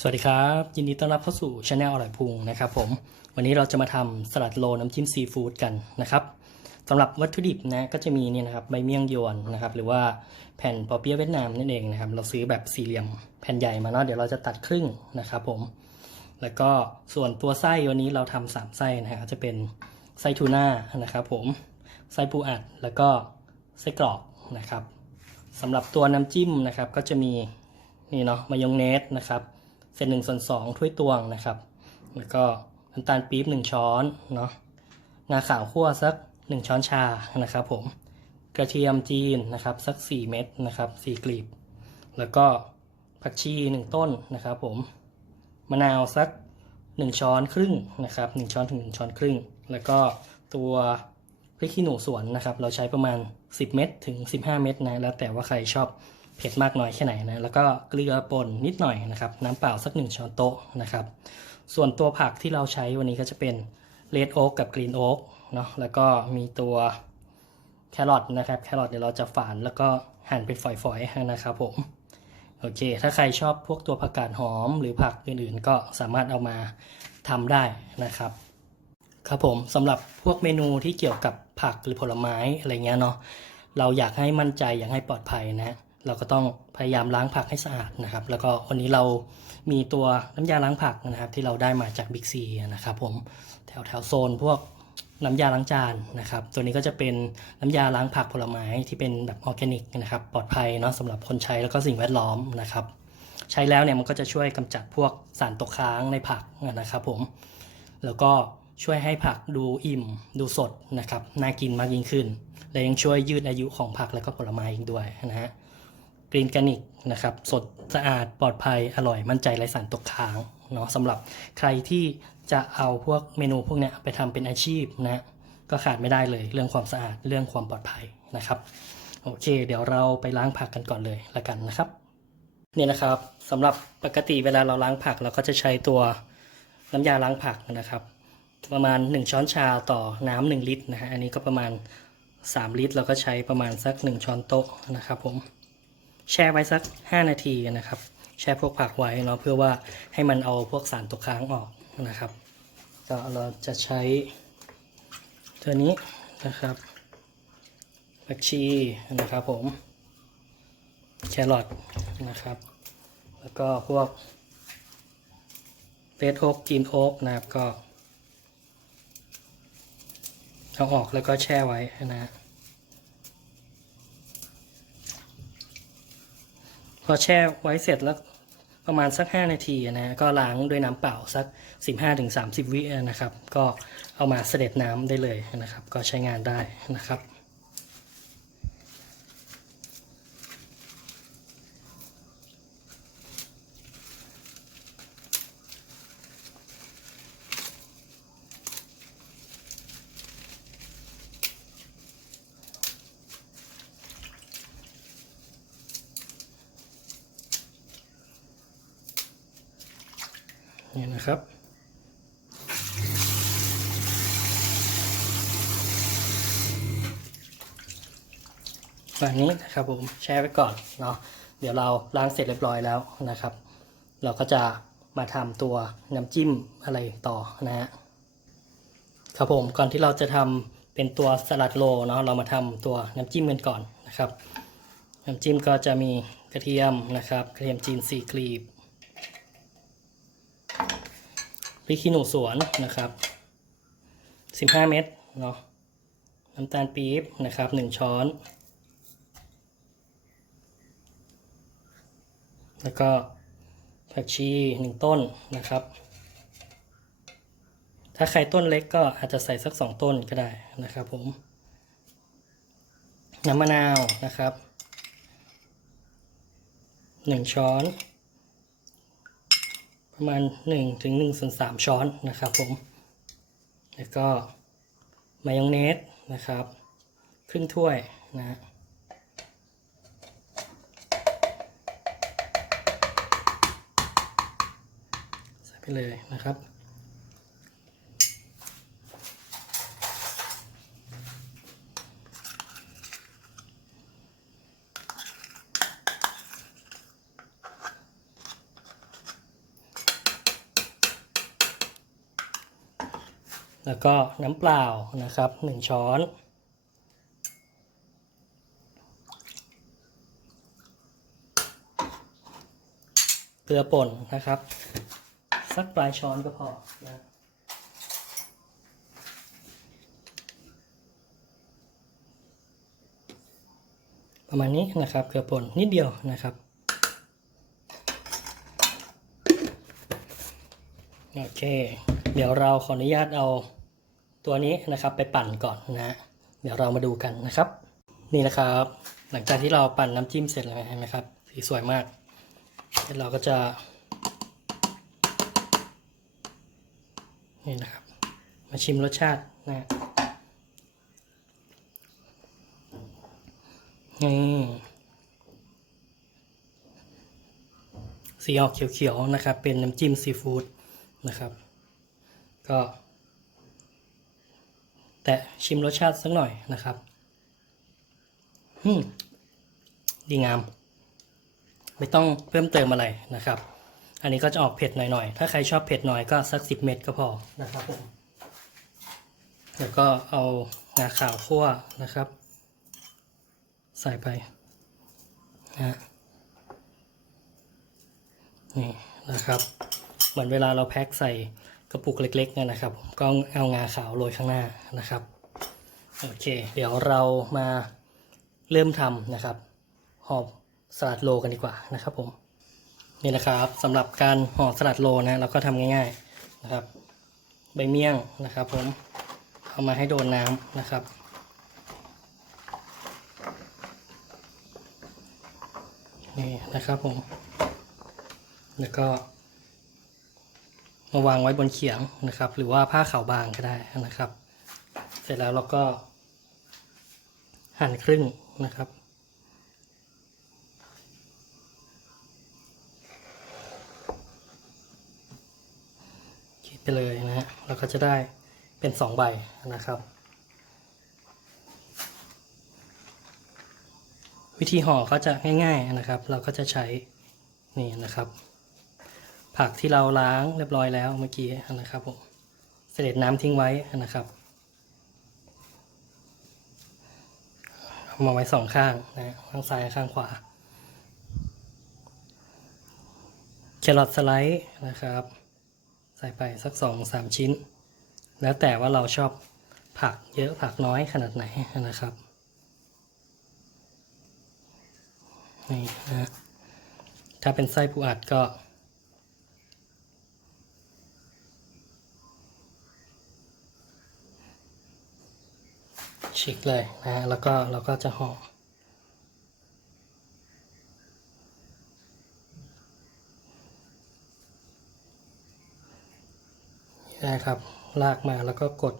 สวัสดีครับ ยินดีต้อนรับเข้าสู่ช anel อร่อยพุงนะครับผมวันนี้เราจะมาทำสลัดโลน้ำจิ้มซีฟู้ดกันนะครับสำหรับวัตถุดิบนะก็จะมีเนี่ยนะครับใบเมี่ยงยวนนะครับหรือว่าแผ่นปอเปี๊ยะเวียดนามนั่นเองนะครับเราซื้อแบบสี่เหลี่ยมแผ่นใหญ่มาเนาะเดี๋ยวเราจะตัดครึ่งนะครับผมแล้วก็ส่วนตัวไส้วันนี้เราทำสามไส้นะฮะจะเป็นไส้ทูน่านะครับผมไส้ปูอัดแล้วก็ไส้กรอกนะครับสำหรับตัวน้ำจิ้มนะครับก็จะมีนี่เนาะมายองเนสนะครับ เศษหนึ่งส่วนสองถ้วยตวงนะครับ แล้วก็น้ำตาลปี๊บหนึ่งช้อนเนาะงาขาวคั่วสักหนึ่งช้อนชานะครับผมกระเทียมจีนนะครับสักสี่เม็ดนะครับสี่กลีบ แล้วก็ผักชีหนึ่งต้นนะครับผมมะนาวสักหนึ่งช้อนครึ่งนะครับหนึ่งช้อนถึงหนึ่งช้อนครึ่ง แล้วก็ตัวพริกขี้หนูสวนนะครับ เราใช้ประมาณ 10 เม็ดถึง 15 เม็ดนะ แล้วแต่ว่าใครชอบ เผ็ดมากน้อยแค่ไหนนะ แล้วก็เกลือป่นนิดหน่อยนะครับ น้ำเปล่าสัก1ช้อนโต๊ะนะครับ ส่วนตัวผักที่เราใช้วันนี้ก็จะเป็นเลดโอ๊กกับกรีนโอ๊กเนาะ แล้วก็มีตัวแครอทนะครับ แครอทเดี๋ยวเราจะฝานแล้วก็หั่นเป็นฝอยๆนะครับผม โอเค ถ้าใครชอบพวกตัวผักกาดหอมหรือผักอื่นๆ ก็สามารถเอามาทำได้นะครับครับผมสำหรับพวกเมนูที่เกี่ยวกับผักหรือผลไม้อะไรเงี้ยเนาะเราอยากให้มั่นใจอยากให้ปลอดภัยนะ เราก็ต้องพยายามล้างผักให้สะอาดนะครับ แล้วก็วันนี้เรามีตัวน้ำยาล้างผักนะครับ ที่เราได้มาจากบิ๊กซีนะครับผมแถวแถวโซนพวกน้ำยาล้างจานนะครับ ตัวนี้ก็จะเป็นน้ำยาล้างผักผลไม้ที่เป็นแบบออร์แกนิกนะครับ ปลอดภัยเนาะสำหรับคนใช้แล้วก็สิ่งแวดล้อมนะครับ ใช้แล้วเนี่ยมันก็จะช่วยกำจัดพวกสารตกค้างในผักนะครับผม แล้วก็ช่วยให้ผักดูอิ่ม ดูสดนะครับ น่ากินมากยิ่งขึ้น และยังช่วยยืดอายุของผักและก็ผลไม้อีกด้วยนะฮะ กรีนแกนิกนะครับสดสะอาดปลอดภัยอร่อยมั่นใจไร้สารตกค้างเนาะสำหรับใครที่จะเอาพวกเมนูพวกเนี้ยไปทำเป็นอาชีพนะก็ขาดไม่ได้เลยเรื่องความสะอาดเรื่องความปลอดภัยนะครับโอเค เดี๋ยวเราไปล้างผักกันก่อนเลยละกันนะครับเนี่ยนะครับสำหรับปกติเวลาเราล้างผักเราก็จะใช้ตัวน้ำยาล้างผักนะครับ ประมาณ 1 ช้อนชาต่อน้ำ1ลิตรนะฮะอันนี้ก็ประมาณ 3 ลิตร เราก็ใช้ประมาณสัก 1 ช้อนโต๊ะนะครับผม แช่ไว้สัก 5 นาทีนะครับ แช่พวกผักไว้เนาะเพื่อว่าให้มันเอาพวกสารตกค้างออกนะครับก็เราจะใช้ตัวนี้นะครับผักชีนะครับผมแครอทนะครับ แล้วก็พวกเรดโอ๊กกินโอ๊กนะครับก็เอาออกแล้วก็แช่ไว้นะฮะ พอแช่ไว้เสร็จแล้วประมาณสัก 5 นาทีนะก็ล้างด้วยน้ำเปล่าสัก 15-30 วินะครับ ก็เอามาเสด็จน้ำได้เลยนะครับ ก็ใช้งานได้นะครับ นี่นะครับ แบบนี้นะครับผมแช่ไว้ก่อนเนาะเดี๋ยวเราล้างเสร็จเรียบร้อยแล้วนะครับ เราก็จะมาทำตัวน้ำจิ้มอะไรต่อนะฮะครับผมก่อนที่เราจะทำเป็นตัวสลัดโลเนาะเรามาทำตัวน้ำจิ้มกันก่อนนะครับ น้ำจิ้มก็จะมีกระเทียมนะครับ กระเทียมจีนสี่กลีบ พริกขี้หนูสวนนะครับ15เม็ดเนาะน้ำตาลปี๊บนะครับ1ช้อน แล้วก็ผักชี1ต้นนะครับ ถ้าใครต้นเล็กก็อาจจะใส่สัก2ต้นก็ได้นะครับผม น้ำมะนาวนะครับ1ช้อน ประมาณ1ถึง1ส่วน3ช้อนนะครับผม แล้วก็มายองเนสนะครับ ครึ่งถ้วยนะฮะใส่ไปเลยนะครับ แล้วก็น้ำเปล่านะครับหนึ่งช้อน เกลือป่นนะครับ สักปลายช้อนก็พอนะประมาณนี้นะครับเกลือป่นนิดเดียวนะครับโอเค เดี๋ยวเราขออนุญาตเอา ตัวนี้นะครับไปปั่นก่อนนะ เดี๋ยวเรามาดูกันนะครับ นี่นะครับ หลังจากที่เราปั่นน้ำจิ้มเสร็จแล้วเห็นะครับสีสวยมากเดี๋ยวเราก็จะ นี่นะครับ มาชิมรสชาตินะนี่สีออกเขียวๆนะครับ เป็นน้ำจิ้มซีฟู้ดนะครับ ก็ แต่ชิมรสชาติสักหน่อยนะครับอืมดีงาม ไม่ต้องเพิ่มเติมอะไรนะครับ อันนี้ก็จะออกเผ็ดหน่อยๆ ถ้าใครชอบเผ็ดหน่อยก็สักสิบเม็ดก็พอนะครับผมแล้วก็เอางาขาวคั่วนะครับ ใส่ไปนะฮะนี่นะครับ เหมือนเวลาเราแพ็คใส่ กระปุกเล็กๆนะครับผมก็เอางาขาวโรยข้างหน้านะครับโอเค เดี๋ยวเรามาเริ่มทำนะครับห่อสลัดโลกันดีกว่านะครับผมนี่นะครับสำหรับการห่อสลัดโลนะเราก็ทำง่ายๆนะครับ ใบเมี่ยงนะครับ ผมเอามาให้โดนน้ำนะครับนี่นะครับผมแล้วก็ มาวางไว้บนเขียงนะครับ หรือว่าผ้าขาวบางก็ได้นะครับ เสร็จแล้วเราก็ หั่นครึ่งนะครับ คิดไปเลยนะฮะเราก็จะได้เป็นสองใบนะครับวิธีห่อก็จะง่ายๆนะครับ เราก็จะใช้นี่นะครับ ผักที่เราล้างเรียบร้อยแล้วเมื่อกี้นะครับผมเสด็จน้ำทิ้งไว้นะครับมาไว้สองข้างนะข้างซ้ายข้างขวาแครอทสไลด์นะครับ ใส่ไปสักสองสามชิ้น แล้วแต่ว่าเราชอบผักเยอะผักน้อยขนาดไหนนะครับนี่นะฮะถ้าเป็นไส้ปูอัดก็ ฉีกเลยนะฮะแล้วก็เราก็จะห่อได้ครับ ลากมาแล้วก็กด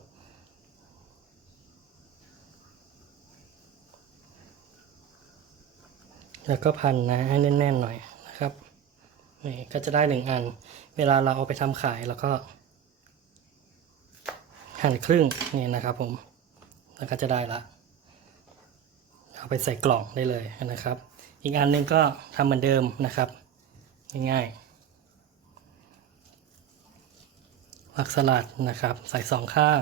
แล้วก็พันนะให้แน่นๆหน่อยนะครับนี่ก็จะได้หนึ่งอัน เวลาเราเอาไปทำขายแล้วก็ หั่นครึ่งนี่นะครับผม แล้วก็จะได้ละ เอาไปใส่กล่องได้เลยนะครับ อีกอันหนึงก็ทำเหมือนเดิมนะครับ ง่ายๆผักสลัดนะครับ ใส่สองข้าง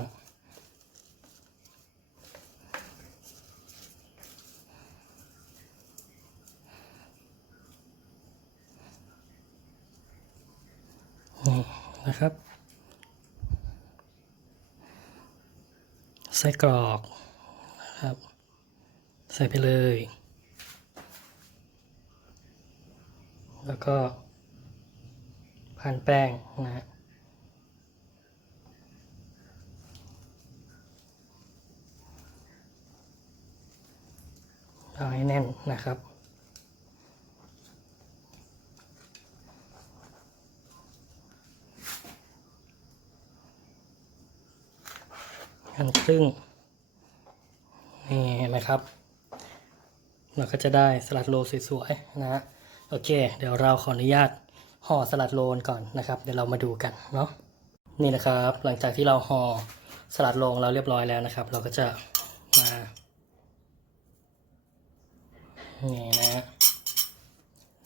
นี่นะครับ ไส้กรอกนะครับ ใส่ไปเลย แล้วก็พันแป้งนะฮะเอาให้แน่นนะครับ หันครึ่ง นี่เห็นไหมครับ เราก็จะได้สลัดโลสวยๆนะฮะโอเค เดี๋ยวเราขออนุญาตห่อสลัดโลนก่อนนะครับ เดี๋ยวเรามาดูกันเนาะนี่นะครับ หลังจากที่เราห่อสลัดโลงเราเรียบร้อยแล้วนะครับ เราก็จะมานี่นะฮะ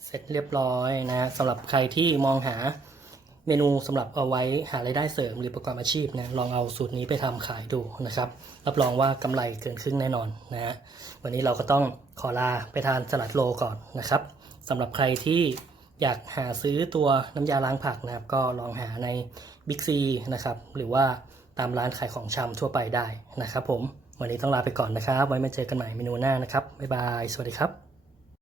เสร็จเรียบร้อยนะฮะสำหรับใครที่มองหา เมนูสำหรับเอาไว้หารายได้เสริมหรือประกอบอาชีพนะลองเอาสูตรนี้ไปทำขายดูนะครับ รับรองว่ากำไรเกินครึ่งแน่นอนนะฮะวันนี้เราก็ต้องขอลาไปทานสลัดโลก่อนนะครับสำหรับใครที่อยากหาซื้อตัวน้ำยาล้างผักนะครับ ก็ลองหาใน Big C นะครับหรือว่าตามร้านขายของชำทั่วไปได้นะครับ ผมวันนี้ต้องลาไปก่อนนะครับ ไว้มาเจอกันใหม่เมนูหน้านะครับบ๊ายบายสวัสดีครับ